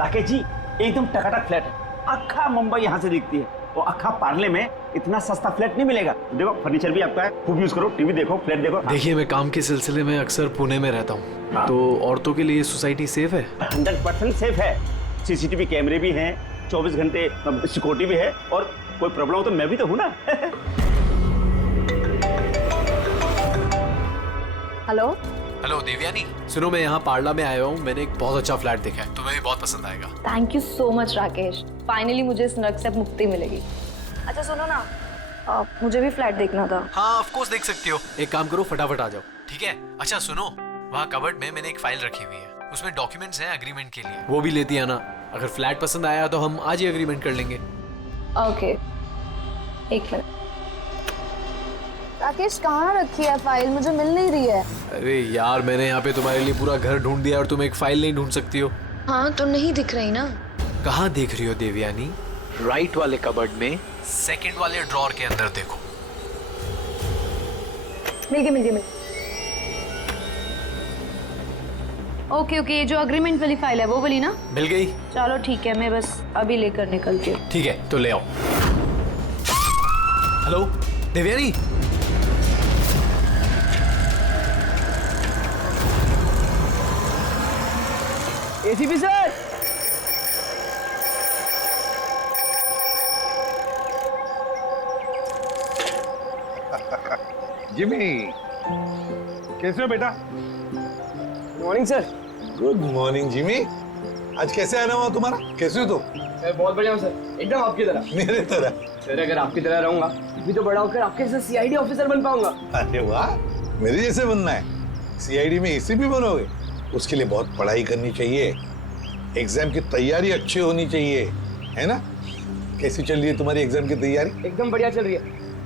राकेश जी एकदम टकाटक फ्लैट है, अखा मुंबई यहाँ से दिखती है। और अखा पार्ले में इतना सस्ता फ्लैट नहीं मिलेगा। देखो फर्नीचर भी आपका है, खूब यूज करो, टीवी देखो, फ्लैट देखो। देखिए मैं काम के सिलसिले में अक्सर पुणे में रहता हूँ, तो औरतों के लिए सोसाइटी सेफ है? 100% सेफ है। सीसीटीवी कैमरे भी हैं, 24 घंटे सिक्योरिटी भी है, और कोई प्रॉब्लम हो तो मैं भी तो हूँ ना। हेलो हेलो देवयानी, सुनो मैं यहाँ पार्ला में आया हूँ, मैंने एक बहुत अच्छा फ्लैट देखा है, तुम्हें भी बहुत पसंद आएगा। Thank you so much Rakesh, finally मुझे इस नर्क से मुक्ति मिलेगी। अच्छा सुनो ना, मुझे भी फ्लैट देखना था। हाँ ऑफ कोर्स देख सकती हो, एक काम करो फटाफट आ जाओ, ठीक है? अच्छा सुनो, वहाँ कबर्ड में मैंने एक फाइल रखी हुई है, उसमें डॉक्यूमेंट्स हैं एग्रीमेंट के लिए, वो भी लेती आना। अगर फ्लैट पसंद आया तो हम आज ही एग्रीमेंट कर लेंगे। ओके, एक मिनट। राकेश कहाँ रखी है फाइल, मुझे मिल नहीं रही है। अरे यार मैंने यहाँ पे तुम्हारे लिए पूरा घर ढूंढ दिया और तुम एक फाइल नहीं ढूंढ सकती हो? हाँ तो नहीं दिख रही ना। कहाँ देख रही हो देवयानी? राइट वाले कबर्ड में सेकंड वाले ड्रॉर के अंदर देखो। मिल गई। ओके, ये जो अग्रीमेंट वाली फाइल है वो वाली ना? मिल गई? चलो ठीक है, मैं बस अभी लेकर निकलती हूँ। ठीक है तो ले आओ। Hello Devayani, ACP sir, Jimmy, कैसे हो बेटा? Good morning sir. Good morning Jimmy. आज कैसे आना हुआ तुम्हारा? कैसे हो तुम? मैं बहुत बढ़िया हूँ सर, एकदम आपकी तरह। मेरे तरह? सर अगर आपकी तरह रहूंगा भी तो बड़ा होकर आपके जैसे सीआईडी ऑफिसर बन पाऊंगा। अरे वाह, मेरे जैसे बनना है? सीआईडी में एसीपी बनोगे? उसके लिए बहुत पढ़ाई करनी चाहिए, एग्जाम की तैयारी अच्छी होनी चाहिए, है ना? कैसी चल रही है तुम्हारी एग्जाम की तैयारी? एकदम बढ़िया चल रही है,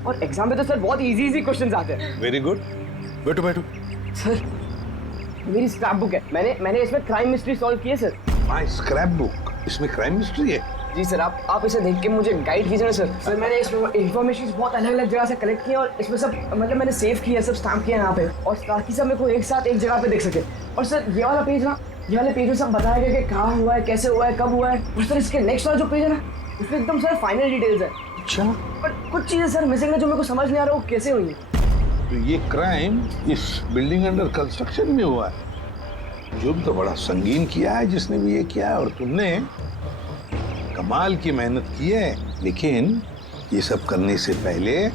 और एग्जाम में तो सर बहुत इजी क्वेश्चंस आते हैं। वेरी गुड, बैठो बैठो। सर मेरी स्क्रैप बुक है, मैंने इसमें क्राइम मिस्ट्री सॉल्व की है सर। माय स्क्रैप बुक, इसमें क्राइम मिस्ट्री है? जी सर, आप इसे देख के मुझे गाइड कीजिए ना सर। सर मैंने इसमें इन्फॉर्मेशन बहुत अलग अलग जगह से कलेक्ट किया, और इसमें सब मतलब मैंने सेव किया, सब स्टैम्प किया यहाँ पे, और ताकि सब मेरे को एक साथ एक जगह पे देख सके। और सर ये वाला पेज ना, ये वाले पेज में सब बताया गया कि कहाँ हुआ है, कैसे हुआ है, कब हुआ है। और सर इसके नेक्स्ट वाला जो पेज है ना, उसमें एकदम सर फाइनल डिटेल्स है। अच्छा, पर कुछ चीजें सर मिसिंग है जो मेरे को समझ नहीं आ रहा वो कैसे हुई है। तो ये क्राइम इस बिल्डिंग अंडर कंस्ट्रक्शन में हुआ है? जुर्म तो बड़ा संगीन किया है जिसने भी ये किया है, और तुमने कमाल की मेहनत की है। लेकिन ये सब करने से पहले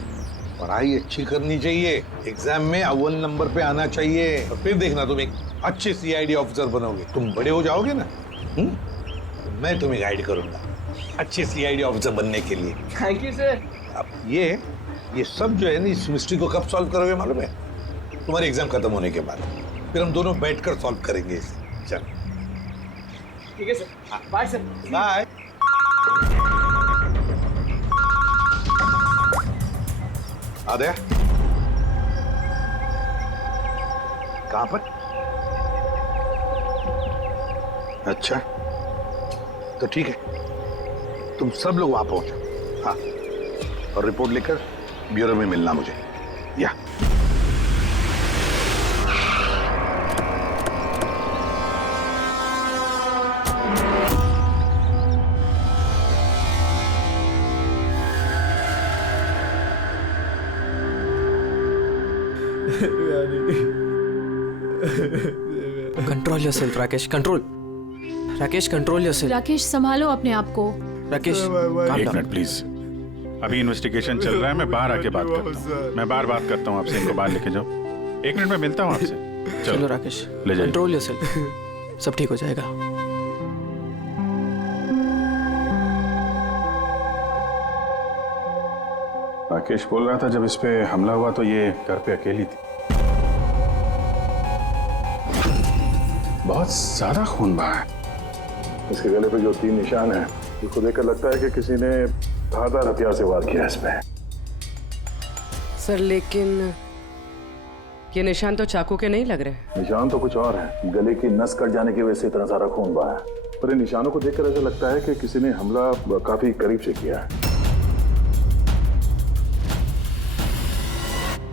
पढ़ाई अच्छी करनी चाहिए, एग्जाम में अव्वल नंबर पे आना चाहिए, और फिर देखना तुम एक अच्छे सीआईडी ऑफिसर बनोगे। तुम बड़े हो जाओगे ना, तो मैं तुम्हें गाइड करूंगा अच्छे सीआईडी ऑफिसर बनने के लिए। Thank you sir. अब ये सब जो है ना, इस मिस्ट्री को कब सॉल्व करोगे मालूम है? तुम्हारे एग्जाम खत्म होने के बाद, फिर हम दोनों बैठकर सॉल्व करेंगे इसे। चल ठीक है सर, बाय सर। बाय। आद्या, कहाँ पर? अच्छा तो ठीक है, तुम सब लोग वहां पहुंचो। हाँ, और रिपोर्ट लेकर ब्यूरो में मिलना मुझे। या control yourself Rakesh, control. Rakesh control yourself. Rakesh संभालो अपने आप को। राकेश एक मिनट प्लीज, अभी इन्वेस्टिगेशन चल रहा है, मैं बाहर आके बात करता हूँ। मैं बाहर बात करता हूँ आपसे, इनको बाहर लेके जाओ। 1 मिनट में मिलता हूँ आपसे। चलो राकेश, ले जाइए। कंट्रोल योरसेल्फ, सब ठीक हो जाएगा। राकेश बोल रहा था जब इस पे हमला हुआ तो ये घर पे अकेली थी। बहुत ज्यादा खून बहा है। इसके गले पे जो 3 निशान हैं, इसको देखकर लगता है कि किसी ने धारदार हथियार से वार किया इसमें। सर लेकिन ये निशान तो चाकू के नहीं लग रहे। निशान तो कुछ और है, गले की नस कट जाने की वजह से इतना सारा खून बहा है। पर इन निशानों को देखकर ऐसा लगता है कि किसी ने हमला काफी करीब से किया है।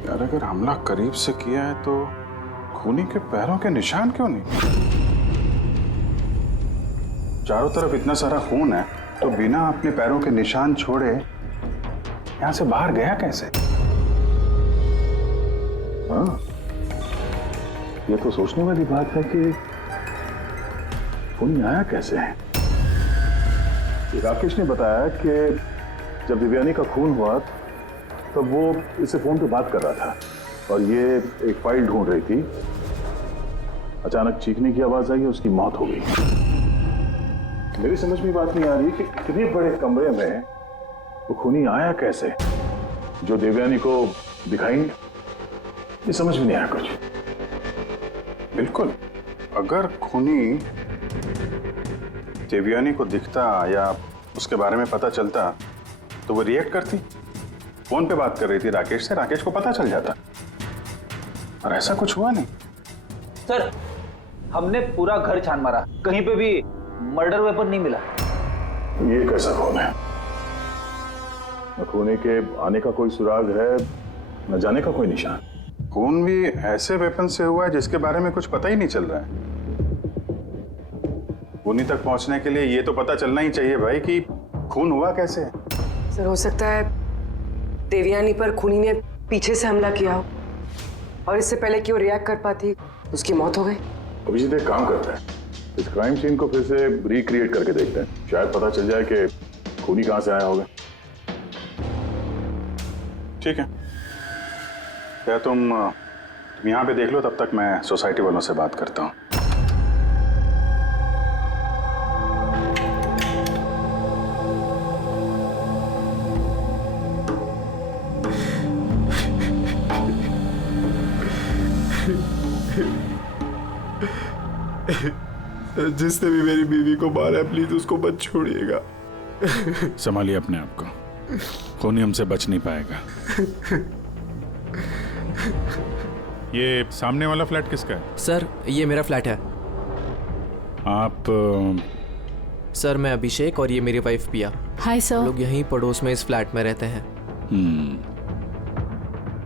यार अगर हमला करीब से किया है तो खूनी के पैरों के निशान क्यों नहीं? चारों तरफ इतना सारा खून है तो बिना अपने पैरों के निशान छोड़े यहाँ से बाहर गया कैसे? हाँ, ये तो सोचने वाली बात है कि खूनी आया कैसे है। राकेश ने बताया कि जब दिव्यानी का खून हुआ तब वो इससे फोन पे बात कर रहा था और ये एक फाइल ढूंढ रही थी। अचानक चीखने की आवाज आई, उसकी मौत हो गई। मेरी समझ में बात नहीं आ रही कि इतने बड़े कमरे में वो खूनी आया कैसे जो देवयानी को दिखाई नहीं। ये समझ में नहीं आया कुछ। बिल्कुल, अगर खूनी देवयानी को दिखता या उसके बारे में पता चलता तो वो रिएक्ट करती। फोन पे बात कर रही थी राकेश से, राकेश को पता चल जाता, और ऐसा कुछ हुआ नहीं। सर, हमने पूरा घर छान मारा, कहीं पे भी मर्डर वेपन नहीं मिला। ये कैसा खून है? न खूनी के आने का कोई सुराग है, न जाने का कोई निशान। खून भी ऐसे वेपन से हुआ है जिसके बारे में कुछ पता ही नहीं चल रहा है। खूनी तक पहुंचने के लिए ये तो पता चलना ही चाहिए भाई कि खून हुआ कैसे। सर, हो सकता है देवयानी पर खूनी ने पीछे से हमला किया हो और इससे पहले कि वो रिएक्ट कर पाती उसकी मौत हो गई। अभिजीत एक काम करते हैं, इस क्राइम सीन को फिर से रिक्रिएट करके देखते हैं, शायद पता चल जाए कि खूनी कहां से आया होगा। ठीक है, या तुम यहाँ पे देख लो, तब तक मैं सोसाइटी वालों से बात करता हूँ। जिसने भी मेरी बीवी को मारा है प्लीज उसको मत छोड़िएगा। संभालिए अपने आप को, खूनी हमसे बच नहीं पाएगा। ये सामने वाला फ्लैट किसका है? सर, ये मेरा फ्लैट है। आप सर, मैं अभिषेक और ये मेरी वाइफ पिया। Hi sir. लोग यहीं पड़ोस में इस फ्लैट में रहते हैं।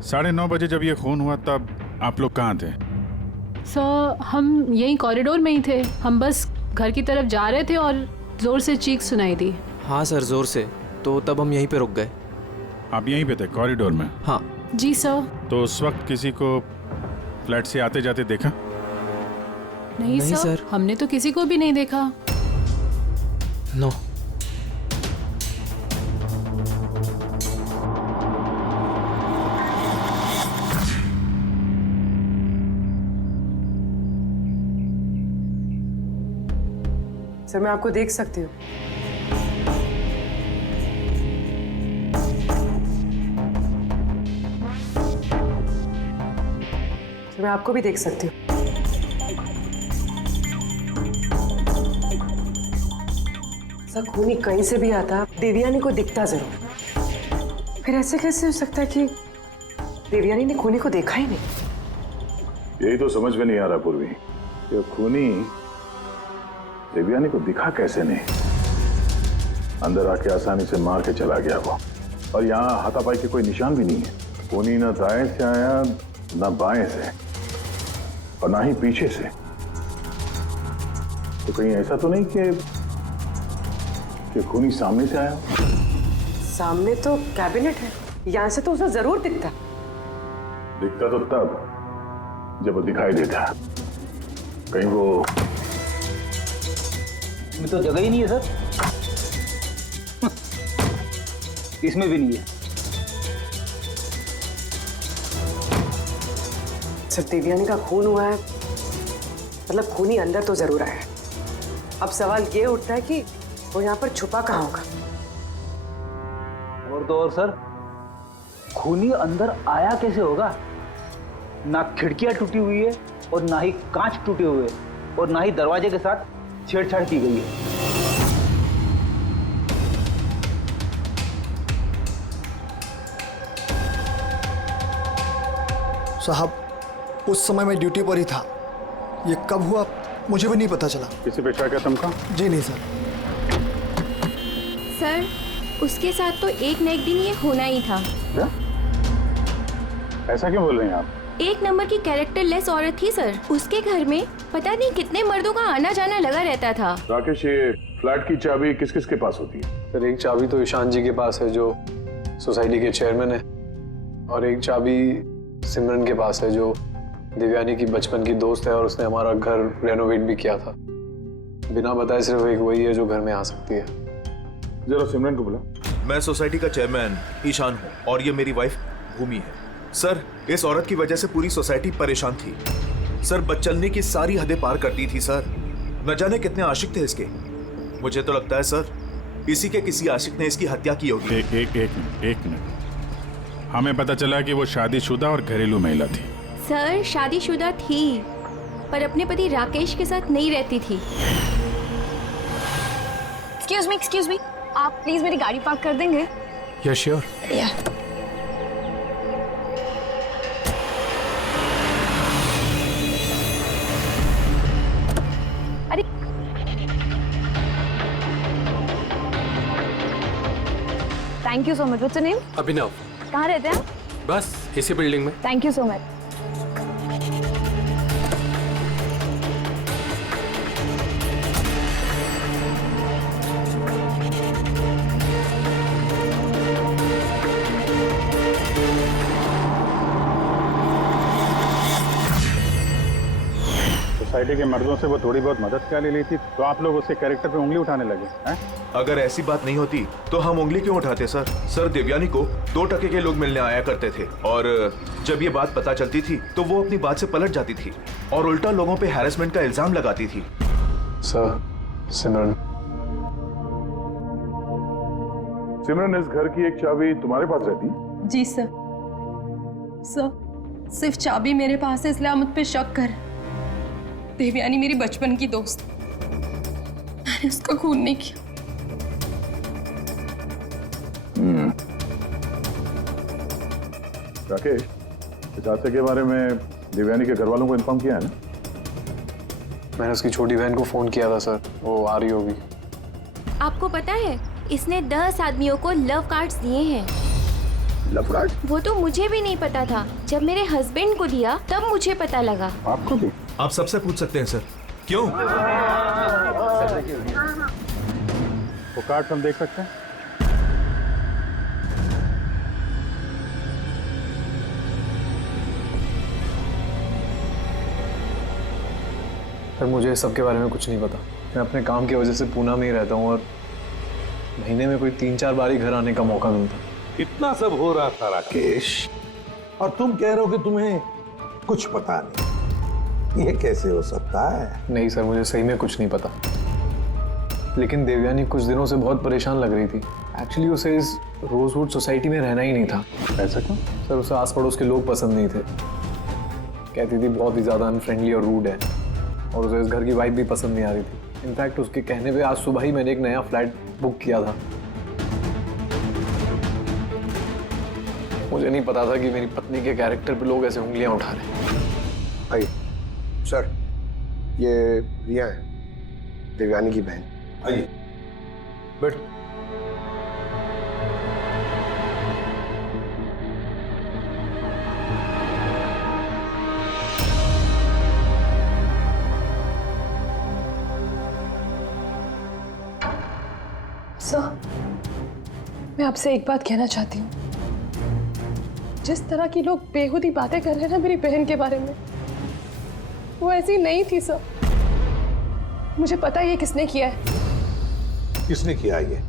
9:30 बजे जब ये खून हुआ तब आप लोग कहाँ थे? सर, हम यहीं कॉरिडोर में ही थे। हम बस घर की तरफ जा रहे थे और जोर से चीख सुनाई दी। हाँ सर, जोर से। तो तब हम यहीं पे रुक गए। आप यहीं पे थे कॉरिडोर में? हाँ जी सर। तो उस वक्त किसी को फ्लैट से आते जाते देखा? नहीं सर, हमने तो किसी को भी नहीं देखा। नो। सर, मैं आपको देख सकती हूँ। सर, मैं आपको भी देख सकती हूँ। सर, खूनी कहीं से भी आता, देवयानी को दिखता जरूर। फिर ऐसे कैसे हो सकता है कि देवयानी ने खूनी को देखा ही नहीं? यही तो समझ में नहीं आ रहा पूर्वी, ये खूनी देवयानी को दिखा कैसे नहीं। अंदर आके आसानी से मार के चला गया वो, और यहाँ हाथापाई के कोई निशान भी नहीं है। खूनी ना दाएं से आया ना बाएं से और ना ही पीछे से। तो कहीं ऐसा तो नहीं कि खूनी सामने से आया? सामने तो कैबिनेट है, यहाँ से तो उसे जरूर दिखता। दिखता तो तब जब वो दिखाई देता। कहीं वो इसमें तो जगह ही नहीं है सर। इसमें भी नहीं है। सर, देवयानी का खून हुआ है, मतलब खूनी अंदर तो जरूर आया है। अब सवाल ये उठता है कि वो यहाँ पर छुपा कहाँ होगा। और तो और सर, खूनी अंदर आया कैसे होगा? ना खिड़कियां टूटी हुई है और ना ही कांच टूटे हुए और ना ही दरवाजे के साथ छेड़छाड़ की गई है। साहब, उस समय मैं ड्यूटी पर ही था। ये कब हुआ मुझे भी नहीं पता चला। किसी पे शक है तुमको? जी नहीं सर। सर, उसके साथ तो एक न एक दिन ये होना ही था। क्या? ऐसा क्यों बोल रहे हैं आप? एक नंबर की कैरेक्टरलेस औरत थी सर। उसके घर में पता नहीं कितने मर्दों का आना जाना लगा रहता था। राकेश, ये फ्लैट की चाबी किस किस के पास होती है? सर एक चाबी तो ईशान जी के पास है जो सोसाइटी के चेयरमैन है, और एक चाबी सिमरन के पास है जो दिव्यानी की बचपन की दोस्त है और उसने हमारा घर रेनोवेट भी किया था। बिना बताए सिर्फ एक वही है जो घर में आ सकती है। जरा सिमरन को बुला। मैं सोसाइटी का चेयरमैन ईशान हूँ और ये मेरी वाइफ भूमि है। सर, इस औरत की वजह से पूरी सोसाइटी परेशान थी। सर, बदचलने की सारी हदें पार करती थी सर। न जाने कितने आशिक थे इसके। मुझे तो लगता है सर, इसी के किसी आशिक ने इसकी हत्या की होगी। एक मिनट। हमें पता चला कि वो शादीशुदा और घरेलू महिला थी। सर शादीशुदा थी पर अपने पति राकेश के साथ नहीं रहती थी। एक्सक्यूज मी, आप प्लीज मेरी गाड़ी पार्क कर देंगे? Yes sure. अरे thank you so much. What's your name? Abhinav. कहाँ रहते हैं? बस इसी बिल्डिंग में। Thank you so much. Society के मर्दों से वो थोड़ी बहुत मदद क्या ले ली थी, तो आप लोग उसके कैरेक्टर पे उंगली उठाने लगे हैं? अगर ऐसी बात नहीं होती तो हम उंगली क्यों उठाते सर? सर, दिव्यानी को 2 टके के लोग मिलने आया करते थे और जब ये बात पता चलती थी तो वो अपनी बात से पलट जाती थी और उल्टा लोगों पे हैरेसमेंट का इल्जाम लगाती थी। सर, सिमरन इस घर की एक चाबी तुम्हारे पास रहती है? जी सर। सिर्फ चाबी मेरे पास है, इसलिए आप मुझ पे शक कर। देवयानी मेरी बचपन की दोस्त, मैंने उसका खून नहीं किया। राकेश, इस हादसे के बारे में दिव्यानी के घर वालों को इन्फॉर्म किया है ना? मैंने उसकी छोटी बहन को फोन किया था सर, वो आ रही होगी। आपको पता है इसने 10 आदमियों को लव कार्ड्स दिए हैं। Love card? वो तो मुझे भी नहीं पता था, जब मेरे हस्बैंड को दिया तब मुझे पता लगा। आपको भी? आप सबसे पूछ सकते हैं सर। क्यों? वो कार्ड हम देख सकते हैं? सर मुझे सब के बारे में कुछ नहीं पता। मैं अपने काम की वजह से पूना में ही रहता हूँ और महीने में कोई 3-4 बार ही घर आने का मौका मिलता। इतना सब हो रहा था राकेश, और तुम कह रहे हो कि तुम्हें कुछ पता नहीं। ये कैसे हो सकता है? नहीं सर, मुझे सही में कुछ नहीं पता। लेकिन देवयानी कुछ दिनों से बहुत परेशान लग रही थी। एक्चुअली उसे इस रोजवुड सोसाइटी में रहना ही नहीं था। ऐसा क्यों? सर उसे आस पड़ोस के लोग पसंद नहीं थे। कहती थी बहुत ही ज़्यादा अनफ्रेंडली और रूड है, और उसे इस घर की वाइब भी पसंद नहीं आ रही थी। इनफैक्ट उसके कहने पे आज सुबह ही मैंने एक नया फ्लैट बुक किया था। मुझे नहीं पता था कि मेरी पत्नी के कैरेक्टर पे लोग ऐसे उंगलियां उठा रहे हैं। आइए सर, ये रिया है, देवयानी की बहन। आइए बैठ। सर, मैं आपसे एक बात कहना चाहती हूँ। जिस तरह की लोग बेहुदी बातें कर रहे हैं ना मेरी बहन के बारे में, वो ऐसी नहीं थी सर। मुझे पता है ये किसने किया है। किसने किया ये?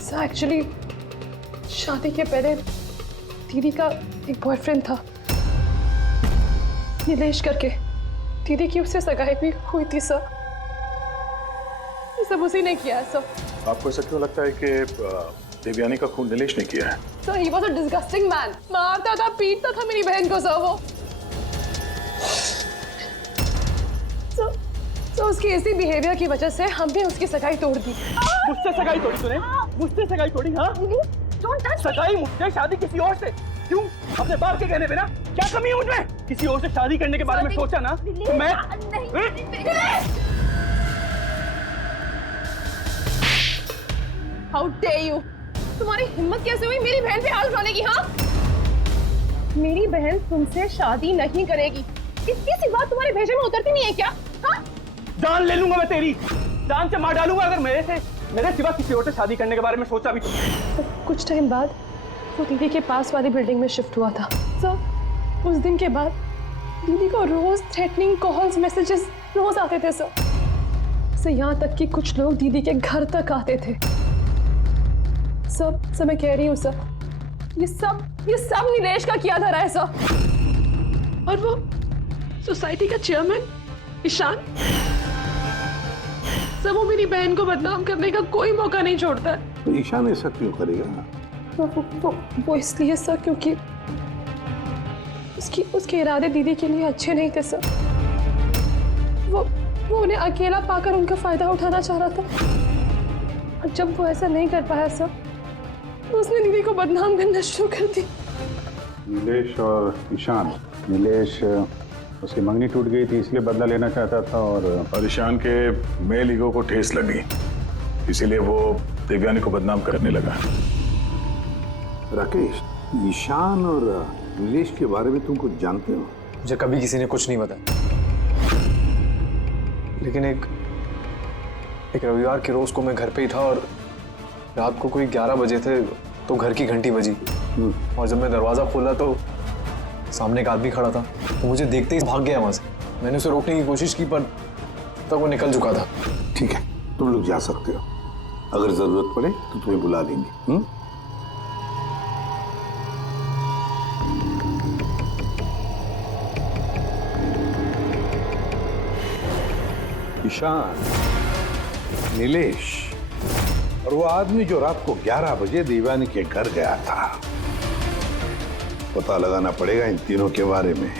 सर एक्चुअली शादी के पहले दीदी का एक बॉयफ्रेंड था, नीलेश करके। दीदी की उससे सगाई भी हुई थी सर। ये सब उसी ने किया है सर। आपको ऐसा क्यों लगता है कि देवयानी का खून नीलेश ने किया है? Sir he was a disgusting man. मारता था, पीटता था मेरी बहन को सर वो। सर उसकी ऐसी बिहेवियर की वजह से हमने उसकी सगाई तोड़ दी। मुझसे सगाई तोड़ी तूने? मुझसे सगाई तोड़ी? हाँ, सगाई मुझसे, शादी किसी और से। क्यों? अपने बाप के कहने पे ना? क्या कमी है मुझमें? किसी और से शादी करने के बारे में सोचा ना तो मैं हाउ डेयर यू! तुम्हारी हिम्मत कैसे हुई मेरी बहन पे हाथ उठाने की? हाँ, मेरी बहन तुमसे शादी नहीं करेगी। इतनी सी बात तुम्हारे भेजे में उतरती नहीं है क्या? हाँ, जान ले लूंगा मैं तेरी, जान से मार डालूंगा अगर मेरे सिवा किसी और से शादी करने के बारे में सोचा भी तो। कुछ टाइम बाद वो दीदी के पास वाली बिल्डिंग में शिफ्ट हुआ था सर। उस दिन के बाद दीदी को रोज थ्रेटनिंग कॉल्स, मैसेजेस रोज आते थे सर। यहाँ तक कि कुछ लोग दीदी के घर तक आते थे। सब मैं कह रही हूँ सर, ये सब नीलेश का किया धरा है सर। और वो सोसाइटी का चेयरमैन ईशान सर, वो मेरी बहन को बदनाम करने का कोई मौका नहीं छोड़ता है। तो ईशान ऐसा क्यों करेगा? वो इसलिए सर क्योंकि उसके इरादे दीदी के लिए अच्छे नहीं थे सर। वो उन्हें अकेला पाकर उनका फायदा उठाना चाह रहा था। और जब वो ऐसा नहीं कर पाया सर, तो उसने दीदी को बदनाम करना शुरू कर दी। नीलेश और ईशान, नीलेश उसकी मंगनी टूट गई थी इसलिए बदला लेना चाहता था और ईशान के मेल ईगो को ठेस लगी, इसीलिए वो देवयानी को बदनाम करने लगा। राकेश, ईशान और नीलेश के बारे में तुम कुछ जानते हो? मुझे कभी किसी ने कुछ नहीं बताया, लेकिन एक रविवार के रोज को मैं घर पे ही था और रात को कोई 11 बजे थे तो घर की घंटी बजी और जब मैं दरवाजा खोला तो सामने एक आदमी खड़ा था। वो मुझे देखते ही भाग गया वहां से। मैंने उसे रोकने की कोशिश की पर तब तक वो निकल चुका था। ठीक है, तुम लोग जा सकते हो, अगर जरूरत पड़े तो तुम्हें बुला लेंगे। ईशान, नीलेश और वो आदमी जो रात को 11 बजे देवयानी के घर गया था, पता लगाना पड़ेगा इन तीनों के बारे में।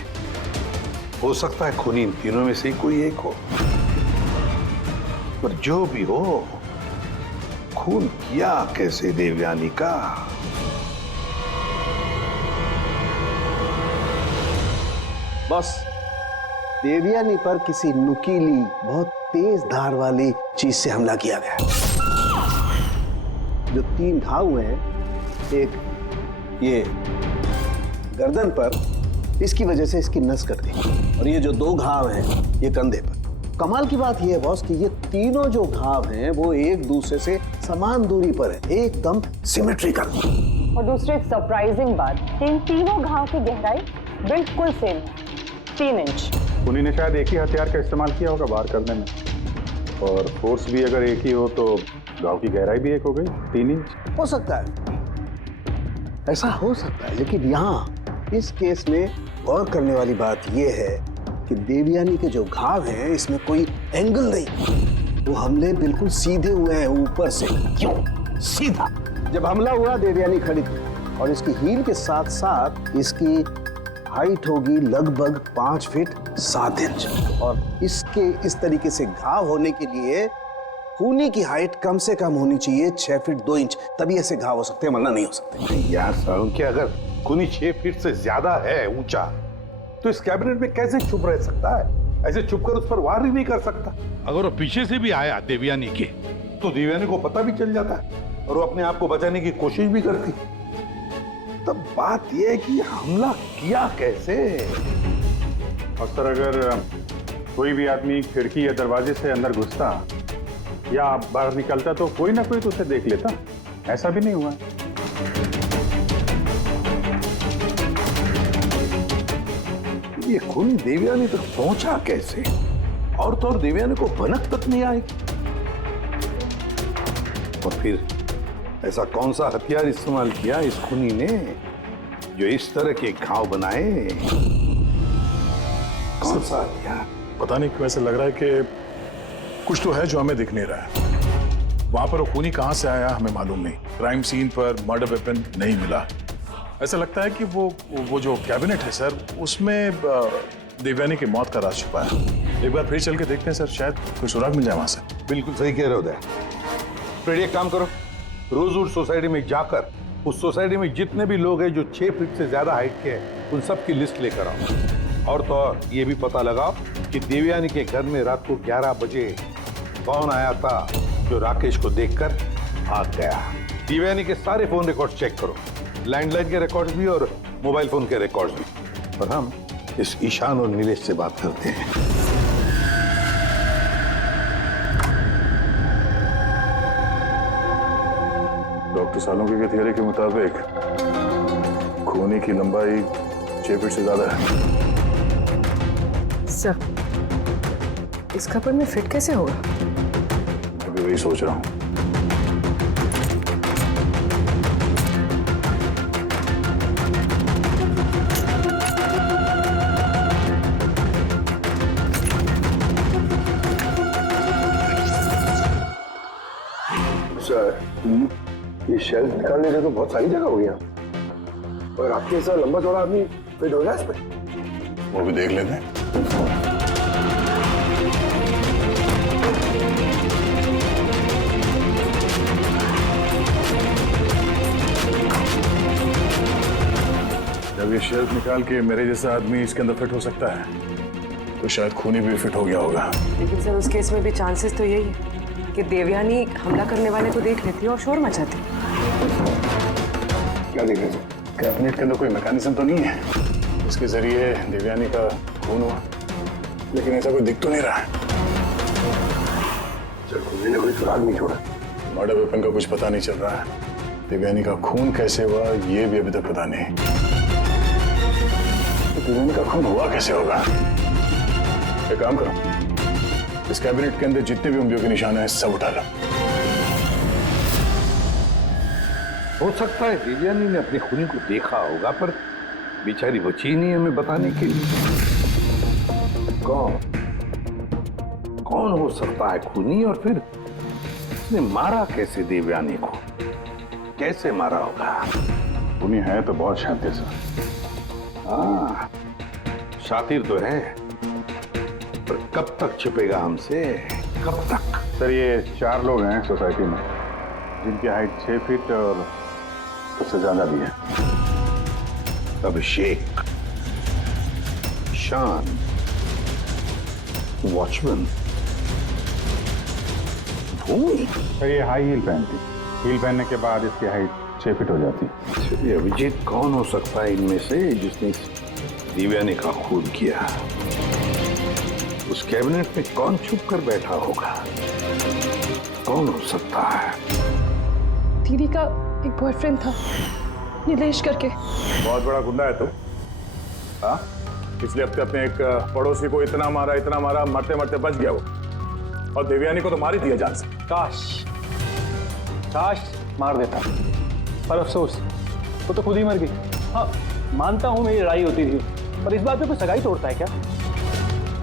हो सकता है खूनी इन तीनों में से ही कोई एक हो, पर जो भी हो, खून किया कैसे देवयानी का? बस देवयानी पर किसी नुकीली, बहुत तेज धार वाली चीज से हमला किया गया। जो 3 घाव हुए हैं, एक ये गर्दन पर, इसकी वजह से इसकी नस कट गई, और ये जो 2 घाव हैं ये कंधे पर। कमाल की बात ये है बॉस कि ये तीनों जो घाव हैं वो एक दूसरे से समान दूरी पर है, एकदम सिमेट्रिकल। और दूसरी एक सरप्राइजिंग बात, इन तीनों घाव की गहराई बिल्कुल सेम, 3 इंच। खूनी ने शायद एक ही हथियार का इस्तेमाल किया होगा वार करने में, और फोर्स भी अगर एक ही हो तो घाव की गहराई भी एक हो गई, 3 इंच। हो सकता है, ऐसा हो सकता है, लेकिन यहाँ इस केस में गौर करने वाली बात यह है कि देवयानी के जो घाव हैं इसमें कोई एंगल नहीं, वो हमले बिल्कुल सीधे हुए हैं ऊपर से। क्यों सीधा? जब हमला हुआ देवयानी खड़ी थी और इसकी हील के साथ साथ इसकी हाइट होगी लगभग 5 फीट 7 इंच, और इसके इस तरीके से घाव होने के लिए खूनी की हाइट कम से कम होनी चाहिए 6 फीट 2 इंच, तभी ऐसे घाव हो सकते हैं, वरना नहीं हो सकते। यार सारुण, कि अगर खूनी 6 फीट से ज्यादा है ऊंचा तो इस कैबिनेट में कैसे चुप रह सकता है? ऐसे चुप कर उस पर वार ही नहीं कर सकता। अगर वो पीछे से भी आया देवयानी के तो देवयानी को पता भी चल जाता और वो अपने आप को बचाने की कोशिश भी करती। तब बात यह है कि हमला किया कैसे? और सर, अगर कोई भी आदमी खिड़की या दरवाजे से अंदर घुसता या बाहर निकलता तो कोई ना कोई तो उसे देख लेता, ऐसा भी नहीं हुआ। ये खूनी देवयानी तक पहुंचा कैसे? और तो और देवयानी को भनक तक नहीं आई। और फिर ऐसा कौन सा हथियार इस्तेमाल किया इस खूनी ने जो इस तरह के घाव बनाए? कौन सा हथियार? पता नहीं क्यों ऐसा लग रहा है कि कुछ तो है जो हमें दिख नहीं रहा है। वहां पर वो खूनी कहां से आया हमें मालूम नहीं। क्राइम सीन पर मर्डर वेपन नहीं मिला। ऐसा लगता है कि वो जो कैबिनेट है सर, उसमें देवयानी की मौत का राज छुपा है। एक बार फिर चल के देखते हैं सर, शायद कोई सुराग मिल जाए वहां से। बिल्कुल सही कह रहे हो उदय। फिर एक काम करो, रोजवुड सोसाइटी में जाकर उस सोसाइटी में जितने भी लोग हैं जो 6 फीट से ज्यादा हाइट के हैं, उन सब की लिस्ट लेकर आओ। और तो और ये भी पता लगाओ कि देवयानी के घर में रात को 11 बजे कौन आया था जो राकेश को देखकर भाग गया। दिव्यानी के सारे फोन रिकॉर्ड्स चेक करो, लैंडलाइन के रिकॉर्ड्स भी और मोबाइल फोन के रिकॉर्ड्स भी। और हम इस ईशान और नीलेश से बात करते हैं। डॉक्टर सालुंके की थियरी के मुताबिक खूनी की लंबाई 6 फीट से ज्यादा है। सर, इस कपड़े में फिट कैसे होगा? अभी वही सोच रहा हूँ। सर, ये शेल्फ निकालने से तो बहुत सारी जगह हो गया, और आपके ऐसा लंबा चौड़ा आदमी फिट होगा इस पे? वो भी देख लेते हैं। जब ये शेल्फ निकाल के मेरे जैसा आदमी इसके अंदर फिट हो सकता है, तो शायद खूनी भी फिट हो गया होगा। लेकिन सर, उस केस में भी चांसेस तो यही है कि देवयानी हमला करने वाले को देख लेती और शोर मचाती। क्या देख रहे हैं? कैबिनेट के अंदर कोई मैकेनिज्म तो नहीं है इसके जरिए देवयानी का खून हुआ, लेकिन ऐसा कोई दिख तो नहीं रहा है। खूनी ने कोई सुराग नहीं छोड़ा। मर्डर वेपन का कुछ पता नहीं चल रहा है। देवयानी का खून कैसे हुआ ये भी अभी तक पता नहीं। तो देवयानी का खून हुआ कैसे होगा? एक काम करो, इस कैबिनेट के अंदर जितने भी उंगलियों के निशान हैं सब उठा लो। हो सकता है देवयानी ने अपने खूनी को देखा होगा, पर बेचारी बची नहीं हमें बताने के लिए। कौन हो सकता है खूनी, और फिर उसने मारा कैसे देवयानी को? कैसे मारा होगा? खूनी है तो बहुत शातिर सर। हाँ, शातिर तो है, पर कब तक छिपेगा हमसे? कब तक? सर, ये 4 लोग हैं सोसाइटी में जिनकी हाइट 6 फीट और उससे ज्यादा भी है। अभिषेक, ईशान, वॉचमैन, भूमि। सर, ये हाई हील पहनती, हील पहनने के बाद इसकी हाइट 6 फीट हो जाती। चलिए, अभिजीत कौन हो सकता है इनमें से जिसने दिव्यानी का खून किया? उस कैबिनेट में कौन छुप कर बैठा होगा? कौन हो सकता है? दीदी का एक बॉयफ्रेंड था, नीलेश करके। बहुत बड़ा गुंडा है तो। हाँ, पिछले हफ्ते अपने एक पड़ोसी को इतना मारा, मरते मरते बच गया वो, और देवयानी को तो मार ही दिया जान से। काश मार देता, पर अफसोस वो तो खुद ही मर गई। हाँ, मानता हूँ मेरी लड़ाई होती थी, पर इस बात पे कोई सगाई तोड़ता है क्या?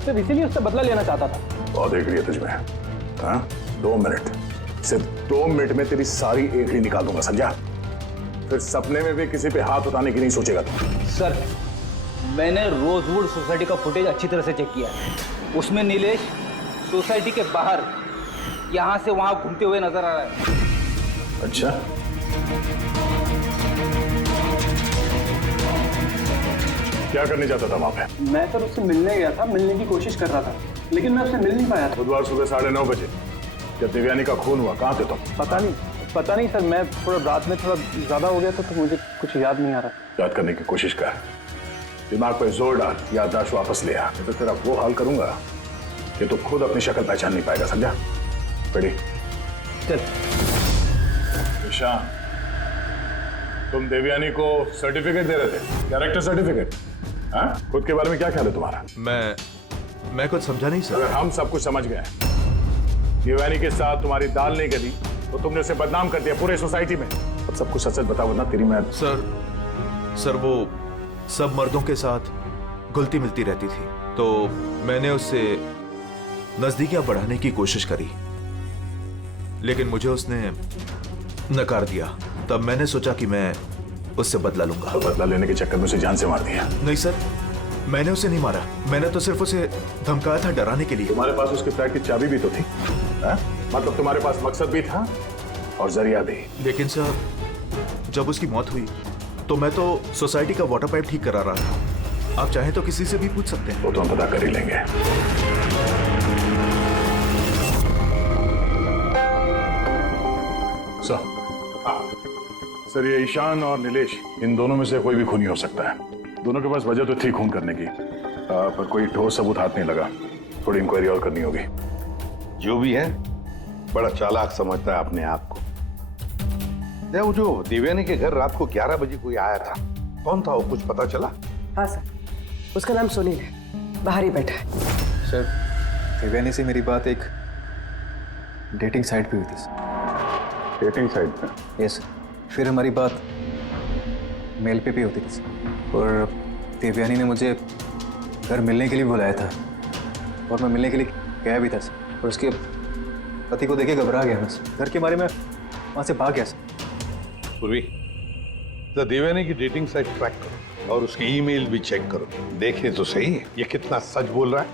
सिर्फ इसीलिए उससे बदला लेना चाहता था। बहुत देख रही है तुझमें। हाँ, 2 मिनट, सिर्फ 2 मिनट में तेरी सारी एंट्री निकाल दूंगा, समझा? फिर सपने में भी किसी पे हाथ उठाने की नहीं सोचेगा तू। सर, मैंने रोजवुड सोसाइटी का फुटेज अच्छी तरह से चेक किया है। उसमें नीलेश सोसाइटी के बाहर यहाँ से वहाँ घूमते हुए नजर आ रहा है। अच्छा, क्या करने जाता था वहां पे? मैं सर उससे मिलने गया था, मिलने की कोशिश कर रहा था, लेकिन मैं उससे मिल नहीं पाया था। बुधवार सुबह 9:30 बजे जब देवयानी का खून हुआ, कहाँ थे तुम? पता नहीं सर, मैं थोड़ा रात में थोड़ा ज्यादा हो गया था, तो मुझे कुछ याद नहीं आ रहा। याद करने की कोशिश कर, दिमाग पे जोर डाल, याददाश्त वापस ले आ, तो तेरा वो हाल करूंगा कि तू खुद अपनी शक्ल पहचान नहीं पाएगा, समझा? बड़ी चल। ईशान, तुम देवयानी को सर्टिफिकेट दे रहे थे, कैरेक्टर सर्टिफिकेट। हाँ, खुद के बारे में क्या ख्याल है तुम्हारा? मैं कुछ समझा नहीं सर। अगर हम सब कुछ समझ गए, देवयानी के साथ तुम्हारी दाल नहीं गली तो तुमने उसे बदनाम कर दिया पूरे सोसाइटी में। अब सब कुछ सच बताओ ना, तेरी मैं। सर वो सब मर्दों के साथ घुलती मिलती रहती थी, तो मैंने उससे नजदीकियां बढ़ाने की कोशिश करी, लेकिन मुझे उसने नकार दिया। तब मैंने सोचा कि मैं उससे बदला लूंगा। तो बदला लेने के चक्कर में उसे जान से मार दिया? नहीं सर, मैंने उसे नहीं मारा, मैंने तो सिर्फ उसे धमकाया था, डराने के लिए। तुम्हारे पास उसके फ्लैट की चाबी भी तो थी, मतलब तुम्हारे पास मकसद भी था और जरिया भी। लेकिन सर, जब उसकी मौत हुई तो मैं तो सोसाइटी का वाटर पाइप ठीक करा रहा था। आप चाहें तो किसी से भी पूछ सकते हैं। वो तो हम पता कर ही लेंगे। सर ये ईशान और नीलेश इन दोनों में से कोई भी खूनी हो सकता है। दोनों के पास वजह तो थी खून करने की, पर कोई ठोस सबूत हाथ नहीं लगा। थोड़ी इंक्वायरी और करनी होगी। जो भी है बड़ा चालाक समझता है अपने आप को। वो जो देवयानी के घर रात को 11 बजे कोई आया था, कौन था वो, कुछ पता चला? हाँ सर, उसका नाम सुनील है, बाहर ही बैठा है। सर देवयानी से मेरी बात एक डेटिंग साइट पे हुई थी सर। डेटिंग साइट पे? Yes sir. फिर हमारी बात मेल पे भी होती थी सर, और देवयानी ने मुझे घर मिलने के लिए बुलाया था और मैं मिलने के लिए गया भी था सर, और उसके पति को देखे घबरा गया मैं सर। घर के बारे में वहाँ से भाग गया सर। पूर्वी, देवयानी की डेटिंग साइट ट्रैक करो और उसकी ईमेल भी चेक करो, देखे तो सही ये कितना सच बोल रहा है।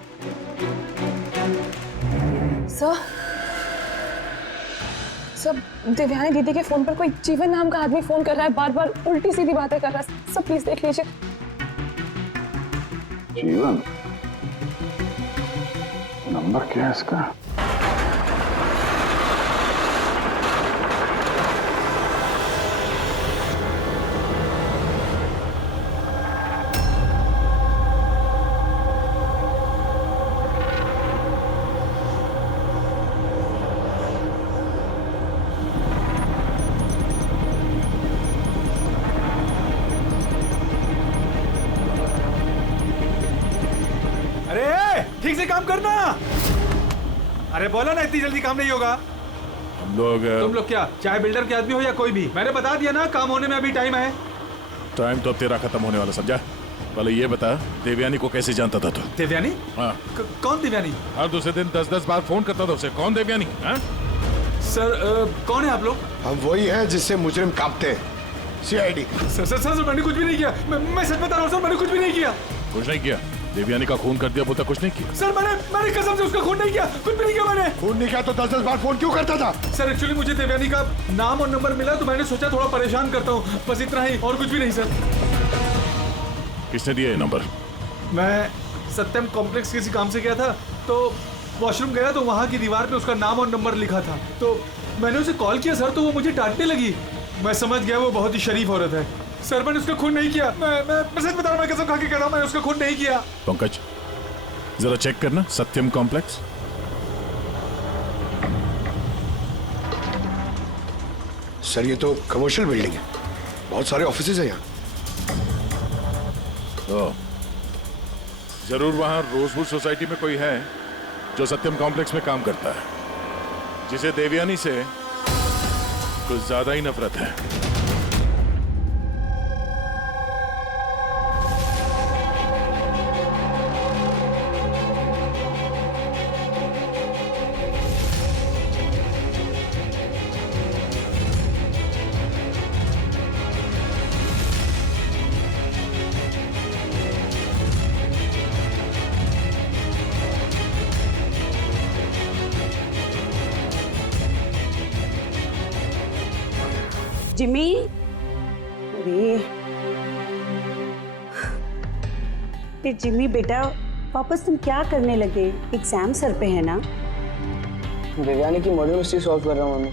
सर देवयानी दीदी के फोन पर कोई जीवन नाम का आदमी फोन कर रहा है, बार बार उल्टी सीधी बातें कर रहा है। सब प्लीज देख लीजिए। जीवन? नंबर क्या है इसका? ठीक से काम करना। अरे बोला ना, इतनी जल्दी काम नहीं होगा। हम लोग तुम लोग क्या चाहे बिल्डर के आदमी हो या कोई भी, मैंने बता दिया ना, काम होने में अभी टाइम है। टाइम तो अब तेरा खत्म होने वाला, समझा? पहले ये बता, देवयानी को कैसे जानता था तू? देवयानी? हाँ। कौन देवयानी? हर दूसरे दिन 10-10 बार फोन करता था उसे। कौन देवयानी? हाँ? सर कौन है आप लोग? हम वही हैं जिससे मुजरिम कांपते हैं, CID। सर मैंने कुछ भी नहीं किया। मैं सच बता रहा हूँ सर, मैंने कुछ भी नहीं किया। कुछ नहीं किया? देवयानी का खून कर दिया, बोलता कुछ नहीं किया? सर मैंने कसम से उसका खून नहीं किया, कुछ भी नहीं किया मैंने। खून नहीं किया तो 10-10 बार फोन क्यों करता था? सर एक्चुअली मुझे देवयानी का नाम और नंबर मिला तो मैंने सोचा थोड़ा परेशान करता हूँ, बस इतना ही, और कुछ भी नहीं सर। किसने दिया ये नंबर? मैं सत्यम कॉम्प्लेक्स किसी काम से गया था, तो वॉशरूम गया तो वहाँ की दीवार पे उसका नाम और नंबर लिखा था, तो मैंने उसे कॉल किया सर, तो वो मुझे डांटने लगी। मैं समझ गया वो बहुत ही शरीफ औरत है। सर मैंने उसका खून नहीं किया, मैं सच बता रहा हूँ, मैं कसम खा के कह रहा हूँ, मैंने उसका खून नहीं किया। पंकज जरा चेक करना, सत्यम कॉम्प्लेक्स। सर ये तो कमर्शियल बिल्डिंग है, बहुत सारे ऑफिसेज हैं यहाँ। जरूर वहां रोजवुड सोसाइटी में कोई है जो सत्यम कॉम्प्लेक्स में काम करता है, जिसे देवयानी से कुछ ज्यादा ही नफरत है। जिमी, अरे जिमी बेटा, वापस तुम क्या करने लगे? एग्जाम सर पे है ना? देवयानी की मर्डर मिस्ट्री सॉल्व कर रहा हूँ मम्मी।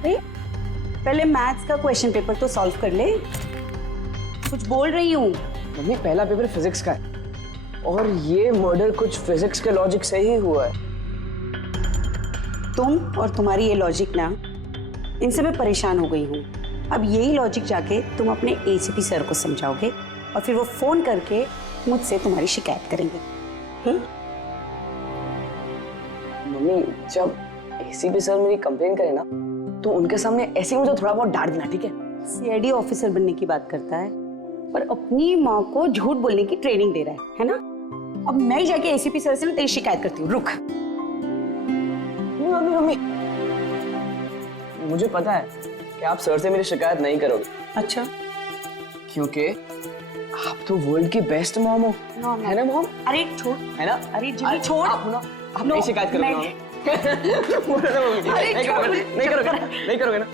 अरे पहले मैथ्स का क्वेश्चन पेपर तो सॉल्व कर ले। कुछ बोल रही हूँ मम्मी, पहला पेपर फिजिक्स का है और ये मर्डर कुछ फिजिक्स के लॉजिक से ही हुआ है। तुम और तुम्हारी ये लॉजिक ना, इनसे मैं परेशान हो गई हूँ। अब यही लॉजिक जाके तुम अपने ACP सर को समझाओगे और फिर वो फोन करके मुझसे तुम्हारी शिकायत करेंगे। मम्मी, जब ACP सर मेरी कंप्लेन करे ना, तो उनके सामने ऐसे ही मुझे थोड़ा बहुत डांट देना, ठीक है? CID ऑफिसर बनने की बात करता है पर अपनी माँ को झूठ बोलने की ट्रेनिंग दे रहा है ना? अब मैं ही जाके ACP सर से ना तेरी शिकायत करती हूँ। रुक। मम्मी मम्मी, मुझे पता है कि आप सर से मेरी शिकायत नहीं करोगे। अच्छा? क्योंकि आप तो वर्ल्ड की बेस्ट मॉम हो, है ना मॉम? अरे छोड़, है ना? अरे जिमी छोड़। आप नहीं शिकायत करोगे ना? नहीं करोगे ना?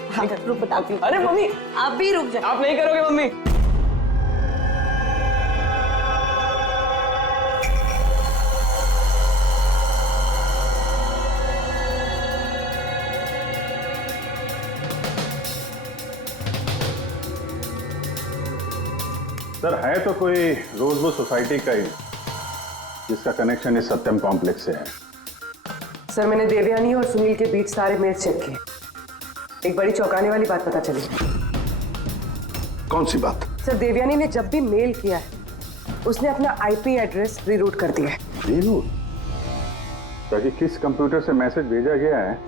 रुक, बताती हूँ। अरे मम्मी, आप भी रुक जाओ। आप नहीं करोगे मम्मी? सर है तो कोई रोजवुड सोसाइटी का ही जिसका कनेक्शन इस सत्यम कॉम्प्लेक्स से है। सर मैंने देवयानी और सुनील के बीच सारे मेल्स चेक किए। एक बड़ी चौंकाने वाली बात पता चली। कौन सी बात? सर देवयानी ने जब भी मेल किया है उसने अपना आईपी एड्रेस रीरूट कर दिया है। रीरूट? ताकि किस कंप्यूटर से मैसेज भेजा गया है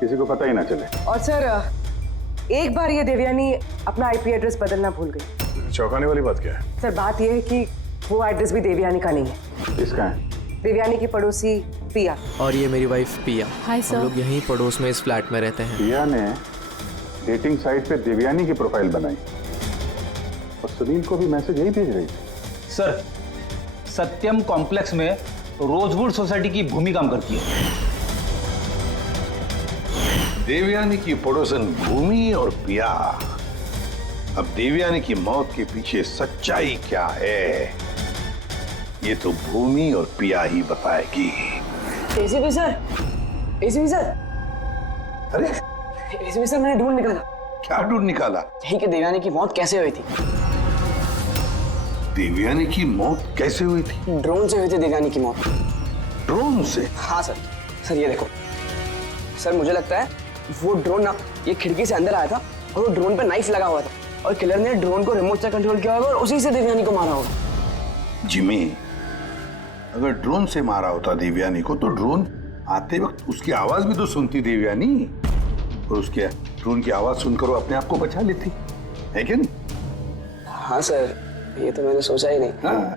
किसी को पता ही ना चले। और सर एक बार ये देवयानी अपना आईपी एड्रेस बदलना भूल गई। चौंकाने वाली बात क्या है? सर बात यह है कि वो एड्रेस भी देवयानी का नहीं है। किसका है? देवयानी की पड़ोसी पिया। और ये मेरी वाइफ पिया। Hi sir. हम लोग यहीं पड़ोस में इस फ्लैट में रहते हैं। पिया ने डेटिंग साइट पे देवयानी की प्रोफाइल बनाई और सुनील को भी मैसेज यही भेज रही थी। सर सत्यम कॉम्प्लेक्स में रोजवुड सोसाइटी की भूमि काम करती है। देवयानी की पड़ोसन भूमि और पिया। अब देवयानी की मौत के पीछे सच्चाई क्या है ये तो भूमि और पिया ही बताएगी। ACP sir, ACP sir. अरे एसीपी सर मैंने ढूंढ निकाला। क्या ढूंढ निकाला? यही कि देवयानी की मौत कैसे हुई थी। देवयानी की मौत कैसे हुई थी? ड्रोन से हुई थी देवयानी की मौत। ड्रोन से? हाँ सर। सर ये देखो सर, मुझे लगता है वो ड्रोन ना ये खिड़की से अंदर आया था और वो ड्रोन पे नाइफ लगा हुआ था और किलर ने ड्रोन को रिमोट से कंट्रोल किया होगा और उसी से देवयानी को मारा होगा। जिमी, अगर ड्रोन से मारा होता देवयानी को तो ड्रोन आते वक्त उसकी आवाज भी तो सुनती देवयानी और उसके ड्रोन की आवाज सुनकर वो अपने आप को बचा लेती है क्या नहीं? हाँ सर, ये तो मैंने सोचा ही नहीं। हाँ।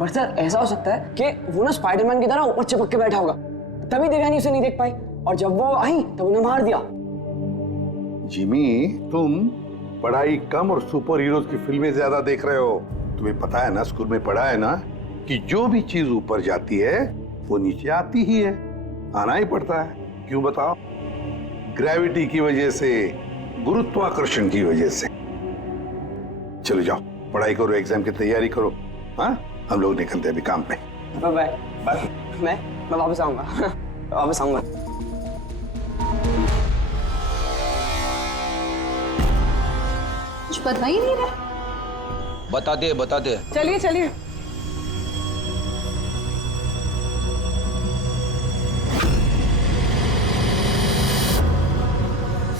पर सर ऐसा हो सकता है कि वो ना स्पाइडरमैन की तरह ऊपर चिपक के बैठा होगा तभी देवयानी उसे नहीं देख पाई और जब वो आई तब उन्हें मार दिया। जिमी, तुम पढ़ाई कम और सुपर हीरोज की फिल्में ज्यादा देख रहे हो। तुम्हें पता है ना, स्कूल में पढ़ा है ना कि जो भी चीज ऊपर जाती है वो नीचे आती ही है, आना ही पड़ता है। क्यों बताओ? ग्रेविटी की वजह से, गुरुत्वाकर्षण की वजह से। चलो जाओ, पढ़ाई करो, एग्जाम की तैयारी करो। हाँ, हम लोग निकलते हैं अभी काम पे। Bye bye. मैं वापस आऊंगा। वापस आऊंगा। कुछ बता ही नहीं रहा। बता दे। चलिए चलिए।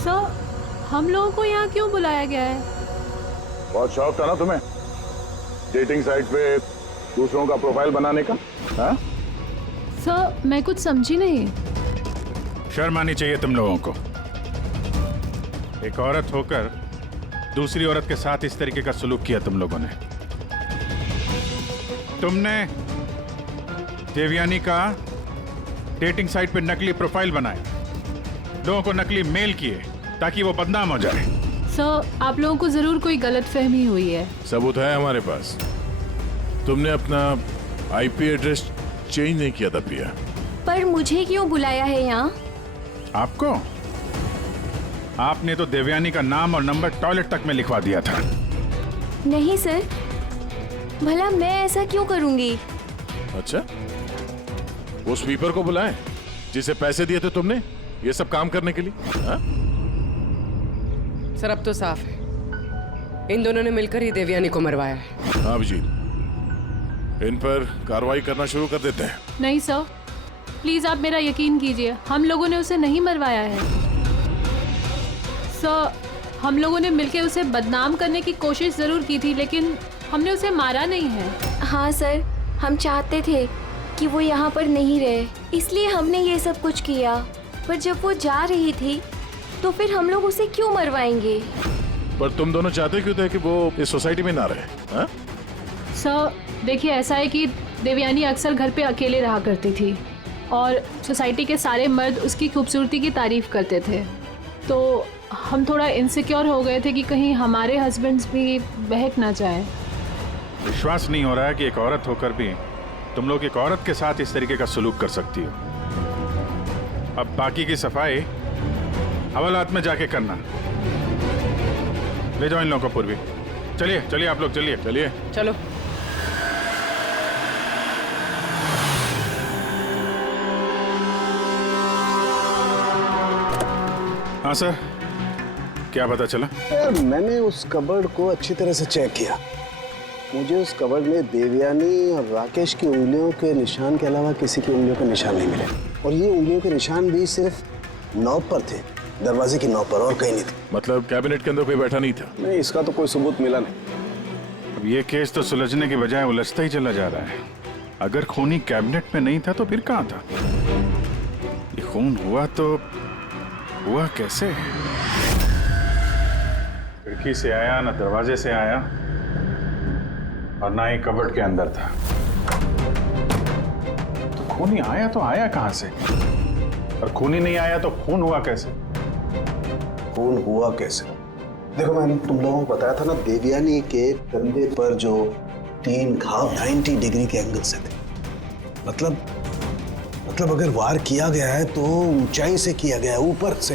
सर हम लोगों को यहाँ क्यों बुलाया गया है? बहुत शौक था ना तुम्हें डेटिंग साइट पे दूसरों का प्रोफाइल बनाने का? हाँ? सर मैं कुछ समझी नहीं। शर्म आनी चाहिए तुम लोगों को। एक औरत होकर दूसरी औरत के साथ इस तरीके का सलूक किया तुम लोगों ने। तुमने देवयानी का डेटिंग साइट पे नकली प्रोफाइल बनाया, लोगों को नकली मेल किए ताकि वो बदनाम हो जाए। सर आप लोगों को जरूर कोई गलतफहमी हुई है। सबूत है हमारे पास। तुमने अपना आईपी एड्रेस चेंज नहीं किया था पिया। पर मुझे क्यों बुलाया है यहाँ? आपको? आपने तो देवयानी का नाम और नंबर टॉयलेट तक में लिखवा दिया था। नहीं सर, भला मैं ऐसा क्यों करूंगी? अच्छा, वो स्वीपर को बुलाएं जिसे पैसे दिए थे तुमने ये सब काम करने के लिए? हा? सर अब तो साफ है, इन दोनों ने मिलकर ही देवयानी को मरवाया है। हाँ अभिजीत, इन पर कार्रवाई करना शुरू कर देते हैं। नहीं सर, प्लीज आप मेरा यकीन कीजिए, हम लोगों ने उसे नहीं मरवाया है। सर हम लोगों ने मिलकर उसे बदनाम करने की कोशिश जरूर की थी, लेकिन हमने उसे मारा नहीं है। हाँ सर, हम चाहते थे कि वो यहाँ पर नहीं रहे, इसलिए हमने ये सब कुछ किया। पर जब वो जा रही थी तो फिर हम लोग उसे क्यों मरवाएंगे? पर तुम दोनों चाहते क्यों थे कि वो इस सोसाइटी में ना रहे? हा? सर देखिए, ऐसा है कि देवयानी अक्सर घर पे अकेले रहा करती थी और सोसाइटी के सारे मर्द उसकी खूबसूरती की तारीफ करते थे, तो हम थोड़ा इनसिक्योर हो गए थे कि कहीं हमारे हस्बैंड्स भी बहक ना जाए। विश्वास नहीं हो रहा है कि एक औरत होकर भी तुम लोग एक औरत के साथ इस तरीके का सलूक कर सकती हो। अब बाकी की सफाई हवालात में जाके करना। ले जाओ इन लोगों को पूर्वी। चलिए चलिए आप लोग, चलिए चलिए चलो। हाँ सर, क्या पता चला? यार मैंने उस कबर्ड को अच्छी तरह से चेक किया मुझे उस कवर्ड में देवयानी और राकेश की उंगलियों के निशान के अलावा किसी की उंगलियों के निशान नहीं मिले। और ये उंगलियों के निशान भी सिर्फ नॉब पर थे, दरवाजे की नॉब पर, और कहीं नहीं थे। मतलब कैबिनेट के अंदर कोई बैठा नहीं था? नहीं, इसका तो कोई सबूत मिला नहीं। अब ये केस तो सुलझने के बजाय उलझता ही चला जा रहा है। अगर खूनी कैबिनेट में नहीं था तो फिर कहाँ था? ये खून हुआ तो हुआ कैसे? खिड़की से आया, ना दरवाजे से आया, और ना ही कबर्ड के अंदर था। तो खूनी आया तो आया कहां से? और खूनी नहीं आया तो खून हुआ कैसे? खून हुआ कैसे? देखो, मैंने तुम लोगों को बताया था ना, देवयानी के कंधे पर जो 3 घाव 90 डिग्री के एंगल से थे। मतलब अगर वार किया गया है तो ऊंचाई से किया गया है, ऊपर से।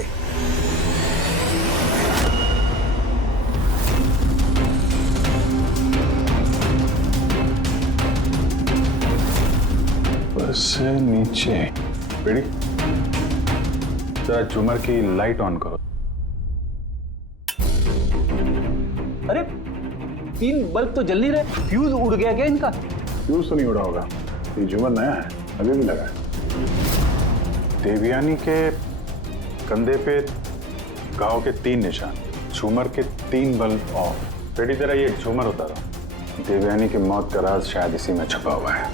ऊपर से नीचे। बेड़ी, जरा झूमर की लाइट ऑन करो। अरे 3 बल्ब तो जल नहीं रहे, फ्यूज उड़ गया क्या इनका? फ्यूज तो नहीं उड़ा होगा, ये झूमर नया है, अभी भी लगा है। देवयानी के कंधे पे घाव के 3 निशान, झूमर के 3 बल्ब ऑफ। बेटी, जरा ये झूमर उतारो। देवयानी की मौत का राज शायद इसी में छुपा हुआ है।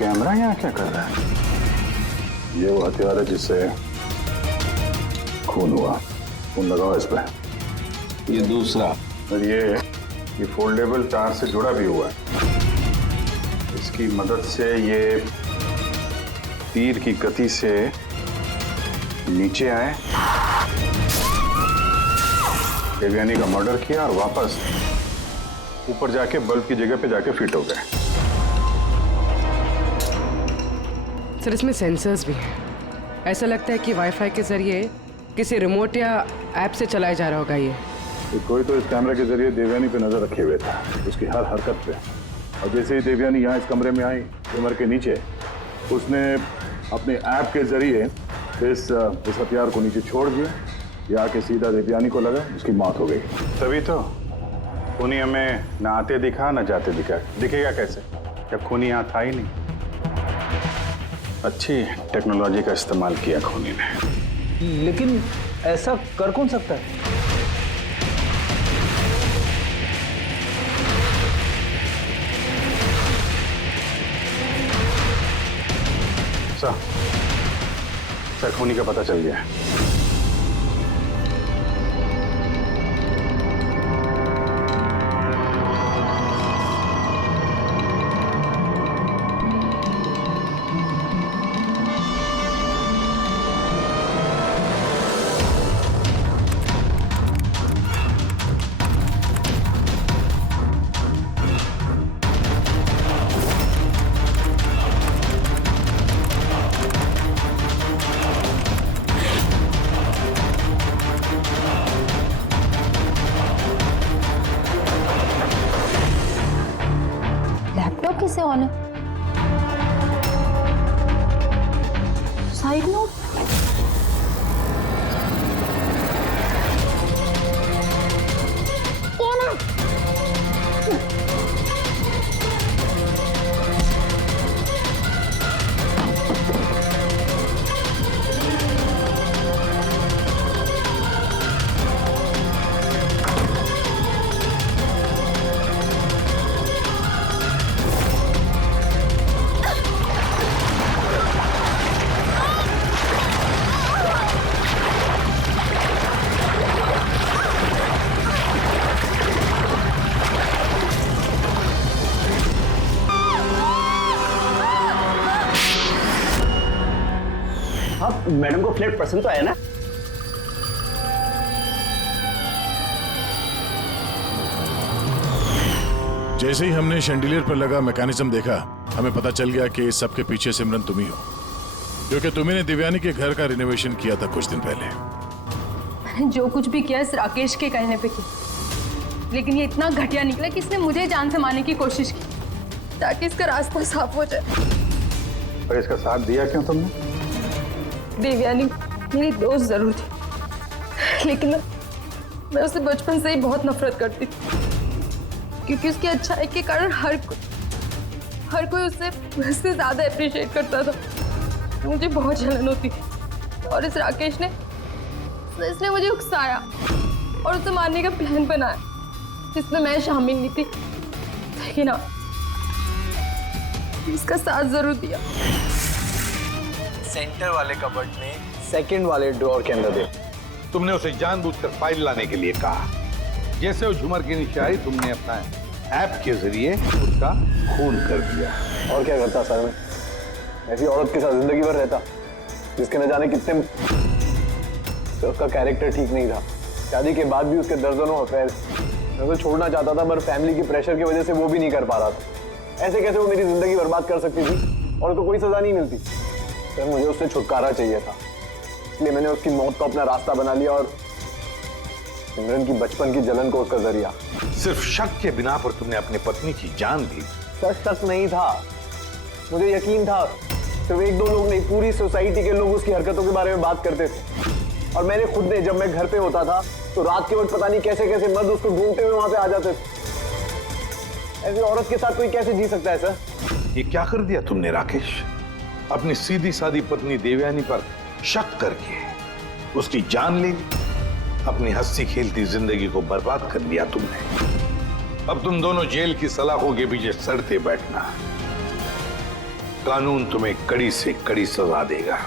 कैमरा यहाँ क्या कर रहा है? ये वो हथियार है जिससे खून हुआ। खून लगाओ इस पे। ये दूसरा, और ये फोल्डेबल तार से जुड़ा भी हुआ है। इसकी मदद से ये तीर की गति से नीचे आए, देवयानी का मर्डर किया और वापस ऊपर जाके बल्ब की जगह पे जाके फिट हो गए। सर, इसमें सेंसर्स भी हैं। ऐसा लगता है कि वाईफाई के जरिए किसी रिमोट या ऐप से चलाया जा रहा होगा ये। कोई तो इस कैमरे के जरिए देवयानी पे नजर रखे हुए था, उसकी हर हरकत पे। और जैसे ही देवयानी यहाँ इस कमरे में आई, कमर के नीचे, उसने अपने ऐप के जरिए इस हथियार को नीचे छोड़ दिया। ये आके सीधा देवयानी को लगा, उसकी मौत हो गई। तभी तो खूनी हमें न आते दिखा न जाते दिखेगा कैसे, जब खूनी यहाँ था ही नहीं। अच्छी टेक्नोलॉजी का इस्तेमाल किया खूनी ने। लेकिन ऐसा कर कौन सकता है? सर, खूनी का पता चल गया है। कैसे ऑन है? Side note? कौन है? मैडम को फ्लैट पसंद तो आया ना? जैसे ही हमने शैंडिलियर पर लगा मैकेनिज्म देखा, हमें पता चल गया कि इस सब के पीछे सिमरन तुम ही हो, क्योंकि तुम्ही ने देवयानी के घर का रिनोवेशन किया था कुछ दिन पहले। जो कुछ भी किया इस राकेश के कहने पे किया, लेकिन ये इतना घटिया निकला कि इसने मुझे जान से मारने की कोशिश की ताकि इसका रास्ता साफ हो जाए। और इसका साथ दिया क्यों तुमने? देवयानी मेरी दोस्त जरूर थी, लेकिन मैं उससे बचपन से ही बहुत नफरत करती थी, क्योंकि उसकी अच्छाई के कारण हर कोई उससे ज्यादा अप्रिशिएट करता था। मुझे बहुत जलन होती थी और इस राकेश ने इसने मुझे उकसाया और उसे मारने का प्लान बनाया, जिसमें मैं शामिल नहीं थी, लेकिन हाँ, इसका साथ जरूर दिया। सेंटर वाले कबर्ड में सेकंड वाले ड्रॉर के अंदर दे। तुमने उसे जानबूझकर फाइल लाने के लिए कहा। जैसे वो झूमर के नीचे आई, तुमने अपना ऐप के जरिए उसका खून कर दिया। और क्या करता सर मैं? ऐसी औरत के साथ जिंदगी भर रहता जिसके न जाने कितने, तो उसका कैरेक्टर ठीक नहीं था। शादी के बाद भी उसके दर्जनों अफेयर। मैं उसे छोड़ना चाहता था, पर फैमिली की प्रेशर की वजह से वो भी नहीं कर पा रहा था। ऐसे कैसे वो मेरी जिंदगी बर्बाद कर सकती थी और उसको कोई सजा नहीं मिलती? सर मुझे उससे छुटकारा चाहिए था, इसलिए मैंने उसकी मौत को अपना रास्ता बना लिया और सिमरन की बचपन की जलन को उसका जरिया। सिर्फ शक के बिना पर तुमने अपनी पत्नी की जान ली। सर शक नहीं था, मुझे यकीन था। सिर्फ एक दो लोग नहीं, पूरी सोसाइटी के लोग उसकी हरकतों के बारे में बात करते थे। और मैंने खुद ने, जब मैं घर पे होता था तो रात के वक्त पता नहीं कैसे कैसे मर्द उसको ढूंढते हुए वहां पे आ जाते थे। ऐसी औरत के साथ कोई कैसे जी सकता है सर? ये क्या कर दिया तुमने राकेश? अपनी सीधी सादी पत्नी देवयानी पर शक करके उसकी जान ली, अपनी हंसी खेलती जिंदगी को बर्बाद कर लिया तुमने। अब तुम दोनों जेल की सलाखों के पीछे सड़ते बैठना। कानून तुम्हें कड़ी से कड़ी सजा देगा।